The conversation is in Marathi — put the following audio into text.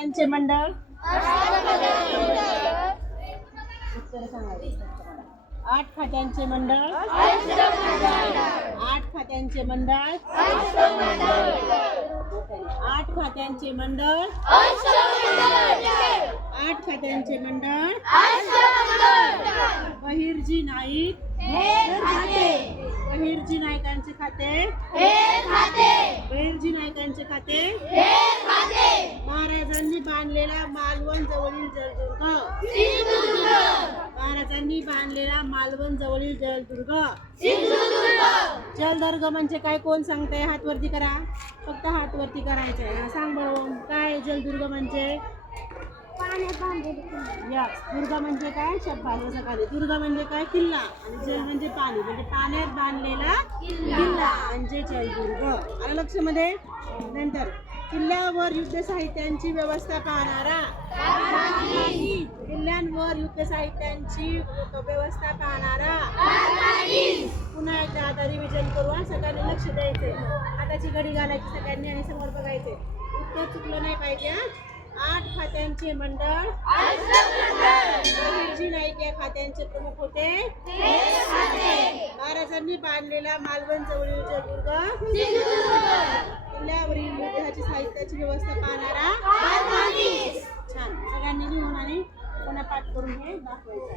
खात्यांचे मंडळ. उत्तर सांगायचे. 8 खात्यांचे मंडळ. 8 खात्यांचे मंडळ. 8 खात्यांचे मंडळ. 8 खात्यांचे मंडळ. बहिर्जी नाईक. बहिर्जी नाईकांचे खाते. बहिर्जी नाईकांचे खाते. महाराजांनी बांधलेला मालवण जवळील जलदुर्ग. महाराजांनी बांधलेला मालवण जवळील जलदुर्ग. जलदुर्ग म्हणजे काय, कोण सांगताय? हात वरती करा, फक्त हात वरती करायचं आहे. सांग बरोबर, काय जलदुर्ग म्हणजे? दुर्ग म्हणजे काय? शब्द सकाळी. दुर्ग म्हणजे काय? किल्ला. आणि जल म्हणजे पाणी, म्हणजे पाण्यात बांधलेला किल्ला म्हणजे जलदुर्ग. आलं लक्षामध्ये? नंतर किल्ल्यावर युद्ध साहित्यांची व्यवस्था पाहणारा. किल्ल्यांवर युद्ध साहित्यांची व्यवस्था पाहणारा. पुन्हा एकदा आता रिव्हिजन करू. सगळ्यांनी लक्ष द्यायचे. हाताची घडी घालायची सगळ्यांनी आणि समोर बघायचे. उत्तर चुकलं नाही पाहिजे. 8 खात्यांचे मंडळ. बहिर्जी नाईक या खात्यांचे प्रमुख होते. महाराजांनी बांधलेला मालवण जवळील जलदुर्ग. किल्ल्यावरील युद्धाची साहित्याची व्यवस्था पाहणारा. छान, सगळ्यांनी लिहून आणि पुन्हा पाठ करून हे दाखवायचं.